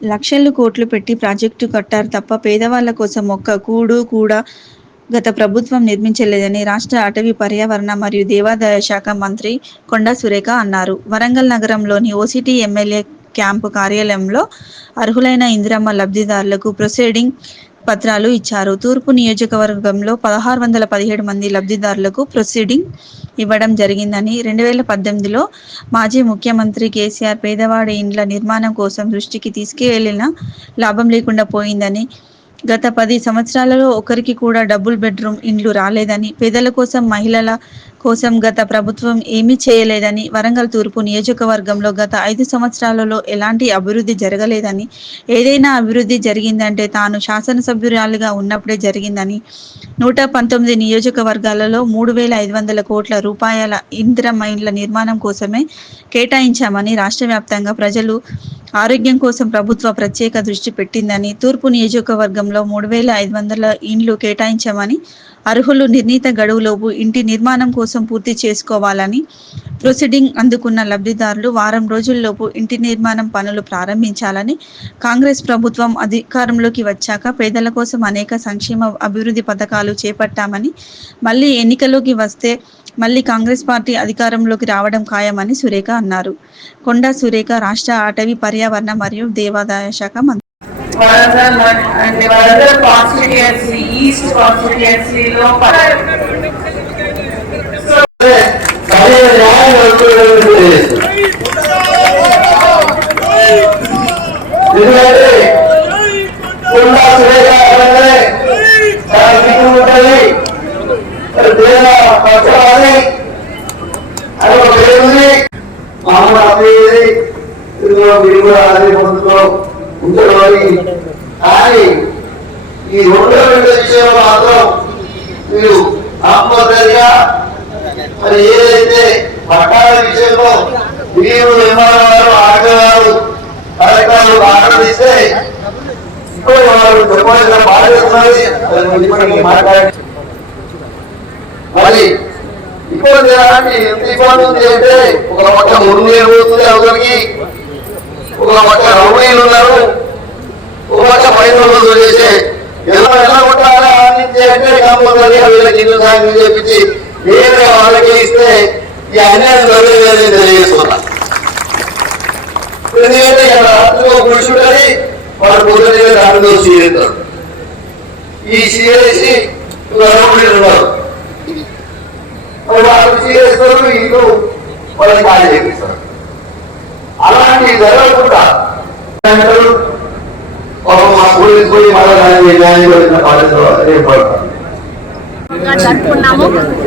లక్షలు కోట్లు పెట్టి ప్రాజెక్టు కట్టారు తప్ప పేదవాళ్ళ కోసం ఒక్క కూడు కూడా గత ప్రభుత్వం నిర్మించలేదని రాష్ట్ర అటవీ పర్యావరణ మరియు దేవాదాయ శాఖ మంత్రి కొండా సురేఖ అన్నారు. వరంగల్ నగరంలోని ఓసిటీ ఎమ్మెల్యే క్యాంపు కార్యాలయంలో అర్హులైన ఇందిరమ్మ లబ్ధిదారులకు ప్రొసీడింగ్ పత్రాలు ఇచ్చారు. తూర్పు నియోజకవర్గంలో పదహారు వందల పదిహేడు మంది లబ్ధిదారులకు ప్రొసీడింగ్ ఇవ్వడం జరిగిందని రెండు వేల పద్దెనిమిదిలో మాజీ ముఖ్యమంత్రి కేసీఆర్ పేదవాడి ఇండ్ల నిర్మాణం కోసం దృష్టికి తీసుకువెళ్ళిన లాభం లేకుండా పోయిందని గత పది సంవత్సరాలలో ఒకరికి కూడా డబుల్ బెడ్రూమ్ ఇండ్లు రాలేదని పేదల కోసం మహిళల కోసం గత ప్రభుత్వం ఏమీ చేయలేదని వరంగల్ తూర్పు నియోజకవర్గంలో గత ఐదు సంవత్సరాలలో ఎలాంటి అభివృద్ధి జరగలేదని ఏదైనా అభివృద్ధి జరిగిందంటే తాను శాసనసభ్యురాలుగా ఉన్నప్పుడే జరిగిందని నూట పంతొమ్మిది నియోజకవర్గాలలో మూడు వేల ఐదు వందల కోట్ల రూపాయల ఇంద్ర మైండ్ల నిర్మాణం కోసమే కేటాయించామని రాష్ట్ర వ్యాప్తంగా ప్రజలు ఆరోగ్యం కోసం ప్రభుత్వ ప్రత్యేక దృష్టి పెట్టిందని తూర్పు నియోజకవర్గంలో మూడు వేల ఐదు వందల ఇండ్లు కేటాయించామని అర్హులు నిర్ణీత గడువులోపు ఇంటి నిర్మాణం కోసం పూర్తి చేసుకోవాలని ప్రొసీడింగ్ అందుకున్న లబ్ధిదారులు వారం రోజుల్లోపు ఇంటి నిర్మాణం పనులు ప్రారంభించాలని కాంగ్రెస్ ప్రభుత్వం అధికారంలోకి వచ్చాక పేదల కోసం అనేక సంక్షేమ అభివృద్ధి పథకాలు చేపట్టామని మళ్ళీ ఎన్నికలోకి వస్తే మళ్ళీ కాంగ్రెస్ పార్టీ అధికారంలోకి రావడం ఖాయమని సురేఖ అన్నారు. కొండా సురేఖ రాష్ట్ర అటవీ పర్యావరణ మరియు దేవాదాయ శాఖ మంత్రి. Warangal and Warangal constituency east కాన్స్టిట్యుయెన్సీలో సరైన న్యాయం జరుగుతుందని తెలియజేస్తున్నాను. ఎందుకంటే కొండా సురేఖ అనగానే చాలా దిక్కు ఉంటుంది మరి పేద పక్షవాది అని ఒక పేరు ఉంది మామూలు అమ్మేది ఇదిగో మీరు కూడా అదే పొందులో ఉంటున్నది కానీ ఈ రెండో రెండు విషయంలో మాత్రం మీరు ఆత్మహత్యగా మరి ఏదైతే పట్టాల విషయంలో మీరు నిర్మాణవారు ఆటగారు కలెక్టర్లు ఆనందిస్తే ఇప్పుడు వారు చెప్పాల్సిన బాధ్యత మాట్లాడి మరి ఇప్పుడు ఎంత ఇబ్బంది ఉంది అంటే ఒక పక్క మురుగేరు పోతుంది అవతలికి ఒక పక్క రౌడీలు ఉన్నారు. ఒక పక్క పైన వాళ్ళు ఎలా ఎలా కొట్టాలా ఆనందించే అంటే కంపల్సరీ వీళ్ళకి ఇల్లు సాయం చేపించి వేరే వాళ్ళకి ఇస్తే ఈ అన్యాయం జరగలేదని తెలియజేస్తున్నా. ఎందుకంటే ఇక్కడ రాత్రిలో కూర్చుంటుంది వాడు పొద్దున దానిలో సీరేస్తారు ఈ సీరేసి ఉన్నారు. వాళ్ళు సీరేస్తారు ఇల్లు వాళ్ళని ఖాళీ చేపిస్తారు. అలాంటి జరగకుండా బాధ్యత ఏర్పడతారు జరుపుకున్నాము.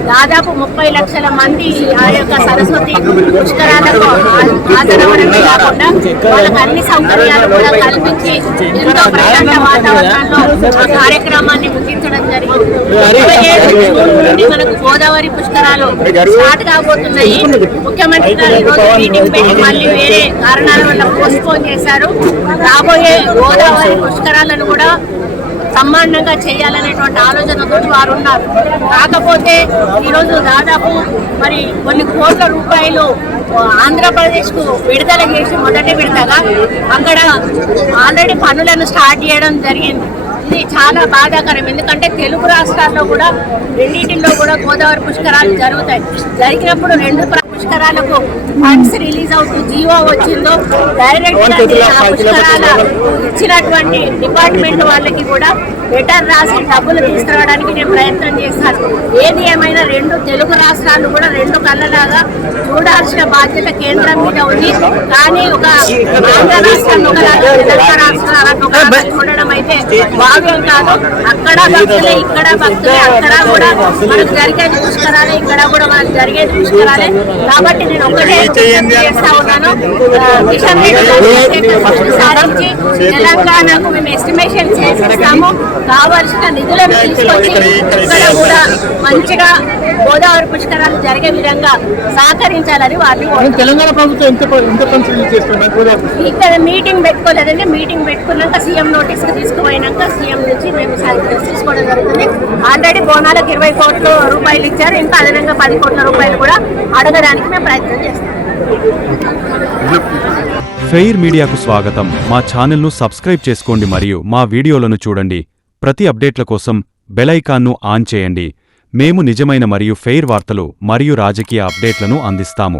దాదాపు ముప్పై లక్షల మంది ఆ యొక్క సరస్వతి పుష్కరాలకు హాజరవడమే కాకుండా వాళ్ళకి అన్ని సౌకర్యాలు కూడా కల్పించి ఎంతో ప్రశాంత వాతావరణంలో ఆ కార్యక్రమాన్ని ముగించడం జరిగింది. జూన్ నుండి మనకు గోదావరి పుష్కరాలు స్టార్ట్ కాబోతున్నాయి. ముఖ్యమంత్రి గారు ఈరోజు మీటింగ్ పెట్టి మళ్ళీ వేరే కారణాల వల్ల పోస్ట్పోన్ చేశారు. రాబోయే గోదావరి పుష్కరాలను కూడా సమానంగా చేయాలనేటువంటి ఆలోచనతో వారు ఉన్నారు. కాకపోతే ఈరోజు దాదాపు మరి కొన్ని కోట్ల రూపాయలు ఆంధ్రప్రదేశ్కు విడుదల చేసి మొదటి విడతగా అక్కడ ఆల్రెడీ పనులను స్టార్ట్ చేయడం జరిగింది. ఇది చాలా బాధాకరం. ఎందుకంటే తెలుగు రాష్ట్రాల్లో కూడా రెండింటిలో కూడా గోదావరి పుష్కరాలు జరుగుతాయి. జరిగినప్పుడు రెండు ప్ర- పుష్కరాలకు ఫండ్స్ రిలీజ్ అవుతూ జీవో వచ్చిందో డైరెక్ట్గా పుష్కరాల ఇచ్చినటువంటి డిపార్ట్మెంట్ వాళ్ళకి కూడా లెటర్ రాసి డబ్బులు తీసుకురావడానికి నేను ప్రయత్నం చేశాను. ఏది ఏమైనా రెండు తెలుగు రాష్ట్రాలు కూడా రెండు కళ్ళలాగా చూడాల్సిన బాధ్యత కేంద్రం మీద ఉంది. కానీ ఒక ఆంధ్ర రాష్ట్రాన్ని ఒకలాగా తెలంగాణ రాష్ట్రాలను ఒకలాగా చూడడం అయితే భావ్యం కాదు. అక్కడ భక్తులే ఇక్కడ భక్తులే అక్కడ కూడా మనకు జరిగేది పుష్కరాలే ఇక్కడ కూడా మనకు జరిగేది పుష్కరాలే. కాబట్టి నేను ఒకటే చేస్తా ఉన్నాను. కిషన్ రెడ్డి సారించి తెలంగాణకు మేము ఎస్టిమేషన్ చేసిస్తాము. కావాల్సిన నిధులను తీసుకొచ్చి ఇక్కడ కూడా మంచిగా గోదావరి పుష్కరాలు జరిగే విధంగా సహకరించాలని వారిని. తెలంగాణ ప్రభుత్వం ఇక్కడ మీటింగ్ పెట్టుకోలేదండి. మీటింగ్ పెట్టుకున్నాక సీఎం నోటీస్ తీసుకుపోయినాక సీఎం నుంచి మేము తీసుకోవడం జరుగుతుంది. ఆల్రెడీ బోనాలకు ఇరవై కోట్ల రూపాయలు ఇచ్చారు. ఇంకా అదనంగా పది కోట్ల రూపాయలు కూడా అడగడానికి మేము ప్రయత్నం చేస్తాం. ఫెయిర్ మీడియాకు స్వాగతం. మా ఛానల్ను సబ్స్క్రైబ్ చేసుకోండి మరియు మా వీడియోలను చూడండి. ప్రతి అప్డేట్ల కోసం బెలైకాన్ను ఆన్ చేయండి. మేము నిజమైన మరియు ఫెయిర్ వార్తలు మరియు రాజకీయ అప్డేట్లను అందిస్తాము.